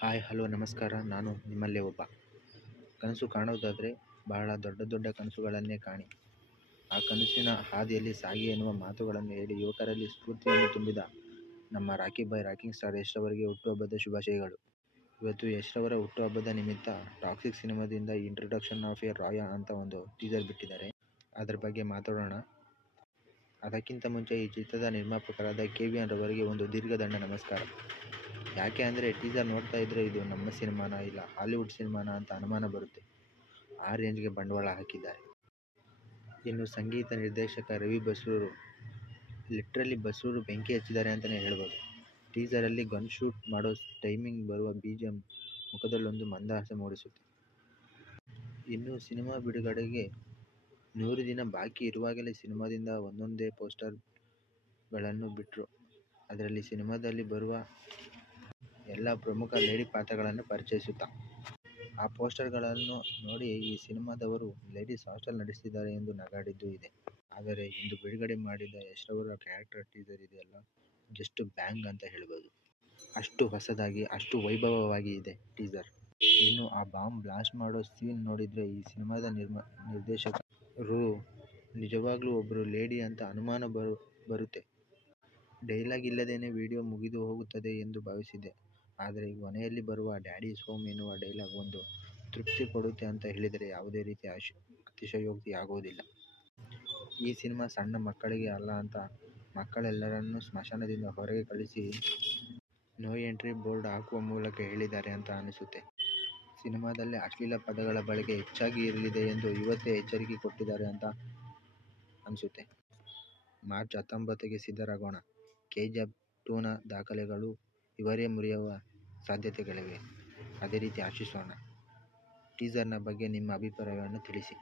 Hi hello ನಮಸ್ಕಾರ. ನಾನು ನಿಮ್ಮಲ್ಲೇ ಒಬ್ಬ. ಕನಸು ಕಾಣೋದಾದರೆ ಬಹಳ ದೊಡ್ಡ ದೊಡ್ಡ ಕನಸುಗಳನ್ನೇ ಕಾಣಿ. ಆ ಕನಸಿನ ಹಾದಿಯಲ್ಲಿ ಸಾಗಿ ಎನ್ನುವ ಮಾತುಗಳನ್ನು ಹೇಳಿ ಯುವಕರಲ್ಲಿ ಸ್ಫೂರ್ತಿಯನ್ನು ತುಂಬಿದ ನಮ್ಮ ರಾಕಿ ಬಾಯ್ ರಾಕಿಂಗ್ ಸ್ಟಾರ್ ಯಶ್ ರವರಿಗೆ ಹುಟ್ಟುಹಬ್ಬದ ಶುಭಾಶಯಗಳು. ಇವತ್ತು ಯಶ್ ರವರ ಹುಟ್ಟುಹಬ್ಬದ ನಿಮಿತ್ತ ಟಾಕ್ಸಿಕ್ ಸಿನಿಮಾದಿಂದ ಇಂಟ್ರೊಡಕ್ಷನ್ ಆಫ್ ಎ ರಾಯ ಅಂತ ಒಂದು ಟೀಸರ್ ಬಿಟ್ಟಿದ್ದಾರೆ. ಅದರ ಬಗ್ಗೆ ಮಾತಾಡೋಣ. ಅದಕ್ಕಿಂತ ಮುಂಚೆ ಈ ಚಿತ್ರದ ನಿರ್ಮಾಪಕರಾದ KVN ರವರಿಗೆ ಒಂದು ದೀರ್ಘದಂಡ ನಮಸ್ಕಾರ. ಯಾಕೆ ಅಂದರೆ ಟೀಸರ್ ನೋಡ್ತಾ ಇದ್ದರೆ ಇದು ನಮ್ಮ ಸಿನಿಮಾನ ಇಲ್ಲ ಹಾಲಿವುಡ್ ಸಿನಿಮಾನ ಅಂತ ಅನುಮಾನ ಬರುತ್ತೆ. ಆ ರೇಂಜ್ಗೆ ಬಂಡವಾಳ ಹಾಕಿದ್ದಾರೆ. ಇನ್ನು ಸಂಗೀತ ನಿರ್ದೇಶಕ ರವಿ ಬಸ್ರೂರು ಲಿಟ್ರಲಿ ಬಸ್ರೂರು ಬೆಂಕಿ ಹಚ್ಚಿದ್ದಾರೆ ಅಂತಲೇ ಹೇಳ್ಬೋದು. ಟೀಸರಲ್ಲಿ ಗನ್ ಶೂಟ್ ಮಾಡೋ ಟೈಮಿಂಗ್ ಬರುವ BGM ಮುಖದಲ್ಲೊಂದು ಮಂದಹಾಸ ಮೂಡಿಸುತ್ತೆ. ಇನ್ನು ಸಿನಿಮಾ ಬಿಡುಗಡೆಗೆ 100 ದಿನ ಬಾಕಿ ಇರುವಾಗಲೇ ಸಿನಿಮಾದಿಂದ ಒಂದೊಂದೇ ಪೋಸ್ಟರ್ಗಳನ್ನು ಬಿಟ್ರು. ಅದರಲ್ಲಿ ಸಿನಿಮಾದಲ್ಲಿ ಬರುವ ಎಲ್ಲ ಪ್ರಮುಖ ಲೇಡಿ ಪಾತ್ರಗಳನ್ನು ಪರಿಚಯಿಸುತ್ತಾ. ಆ ಪೋಸ್ಟರ್ಗಳನ್ನು ನೋಡಿ ಈ ಸಿನಿಮಾದವರು ಲೇಡೀಸ್ ಹಾಸ್ಟೆಲ್ ನಡೆಸ್ತಿದ್ದಾರೆ ಎಂದು ನಗಾಡಿದ್ದೂ ಇದೆ. ಆದರೆ ಇಂದು ಬಿಡುಗಡೆ ಮಾಡಿದ ಯಶ್ ರವರ ಕ್ಯಾರೆಕ್ಟರ್ ಟೀಸರ್ ಇದೆಯಲ್ಲ, ಜಸ್ಟ್ ಬ್ಯಾಂಗ್ ಅಂತ ಹೇಳ್ಬೋದು. ಅಷ್ಟು ಹೊಸದಾಗಿ ಅಷ್ಟು ವೈಭವವಾಗಿ ಇದೆ ಟೀಸರ್. ಇನ್ನು ಆ ಬಾಂಬ್ ಬ್ಲಾಸ್ಟ್ ಮಾಡೋ ಸೀನ್ ನೋಡಿದ್ರೆ ಈ ಸಿನಿಮಾದ ನಿರ್ದೇಶಕರು ನಿಜವಾಗ್ಲೂ ಒಬ್ರು ಲೇಡಿ ಅಂತ ಅನುಮಾನ ಬರುತ್ತೆ. ಡೈಲಾಗ್ ಇಲ್ಲದೇನೆ ವಿಡಿಯೋ ಮುಗಿದು ಹೋಗುತ್ತದೆ ಎಂದು ಭಾವಿಸಿದ್ದೆ. ಆದರೆ ಕೊನೆಯಲ್ಲಿ ಬರುವ ಡ್ಯಾಡಿ ಈಸ್ ಹೋಮ್ ಎನ್ನುವ ಡೈಲಾಗ್ ಒಂದು ತೃಪ್ತಿ ಕೊಡುತ್ತೆ ಅಂತ ಹೇಳಿದರೆ ಯಾವುದೇ ರೀತಿಯ ಅತಿಶಯೋಕ್ತಿ ಆಗೋದಿಲ್ಲ. ಈ ಸಿನಿಮಾ ಸಣ್ಣ ಮಕ್ಕಳಿಗೆ ಅಲ್ಲ ಅಂತ ಮಕ್ಕಳೆಲ್ಲರನ್ನೂ ಸ್ಮಶಾನದಿಂದ ಹೊರಗೆ ಕಳಿಸಿ ನೋ ಎಂಟ್ರಿ ಬೋರ್ಡ್ ಹಾಕುವ ಮೂಲಕ ಹೇಳಿದ್ದಾರೆ ಅಂತ ಅನಿಸುತ್ತೆ. ಸಿನಿಮಾದಲ್ಲಿ ಅಶ್ಲೀಲ ಪದಗಳ ಬಳಕೆ ಹೆಚ್ಚಾಗಿ ಇರಲಿದೆ ಎಂದು ಇವತ್ತೇ ಎಚ್ಚರಿಕೆ ಕೊಟ್ಟಿದ್ದಾರೆ ಅಂತ ಅನಿಸುತ್ತೆ. ಮಾರ್ಚ್ 19ಗೆ ಸಿದ್ಧರಾಗೋಣ. KGF 2ನ ದಾಖಲೆಗಳು ಇವರೇ ಮುರಿಯುವ ಸಾಧ್ಯತೆಗಳಿವೆ. ಅದೇ ರೀತಿ ಆಶಿಸೋಣ. ಟೀಸರ್ನ ಬಗ್ಗೆ ನಿಮ್ಮ ಅಭಿಪ್ರಾಯವನ್ನು ತಿಳಿಸಿ.